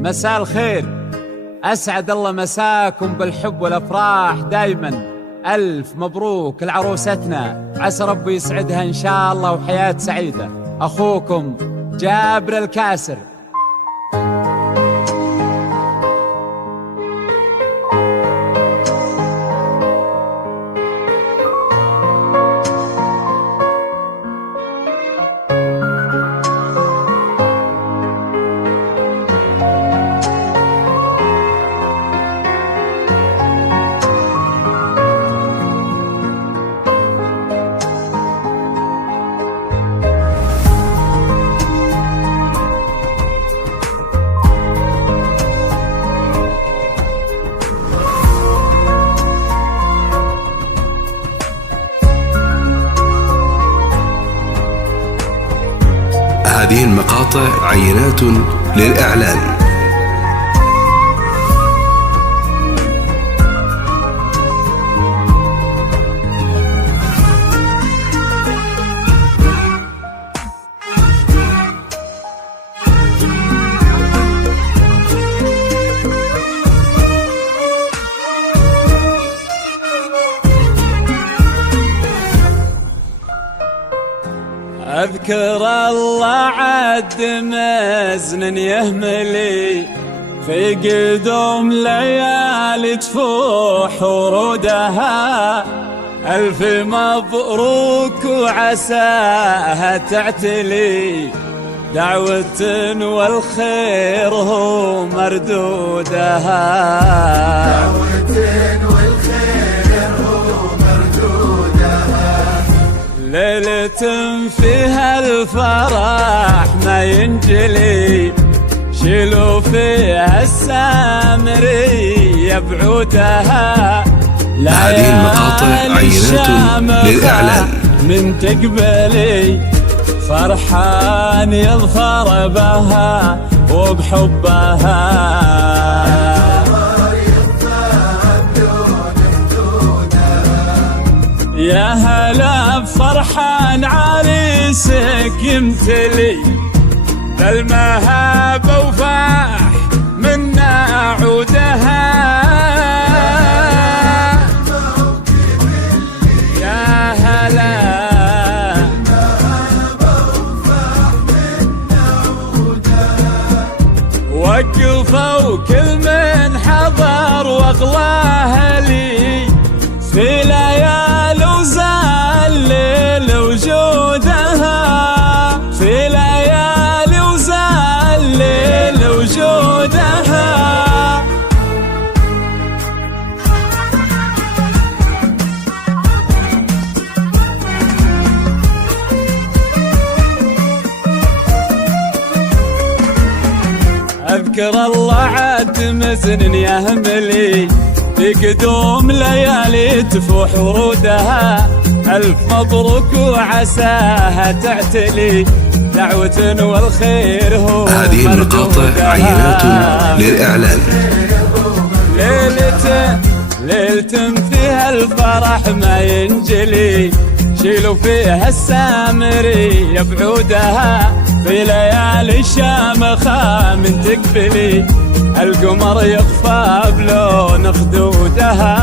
مساء الخير، أسعد الله مساكم بالحب والأفراح دايما. ألف مبروك لعروستنا، عسى ربي يسعدها إن شاء الله وحياة سعيدة. أخوكم جابر الكاسر. هذه المقاطع عينات للإعلان. أذكر الله عد مزن يهملي في قدوم ليالي تفوح ورودها. ألف مبروك وعساها تعتلي، دعوة والخير هو مردودها. ليلة فيها الفرح ما ينجلي، شيلوا فيها السامرية بعودها. هذه المقاطع عينات للإعلان. من تقبلي فرحان يظفر بها وبحبها. يا هلا بفرحان عريسك يمتلي، بالمهابة وفاح منا عودها. يا هلا وقفوا كل من حضر واغلاه لي، في ليالي وزال وجودها. في ليالي وزال وجودها. أذكر الله عد مزن يهملي، في قدوم ليالي تفوح ورودها. ألف مبروك وعساها تعتلي، دعوة والخير هو هذه المقاطع عينات للإعلان. ليلة فيها الفرح ما ينجلي، شيلوا فيها السامرية بعودها. في ليالي الشامخة من تقبلي، القمر يخفى بلون خدودها.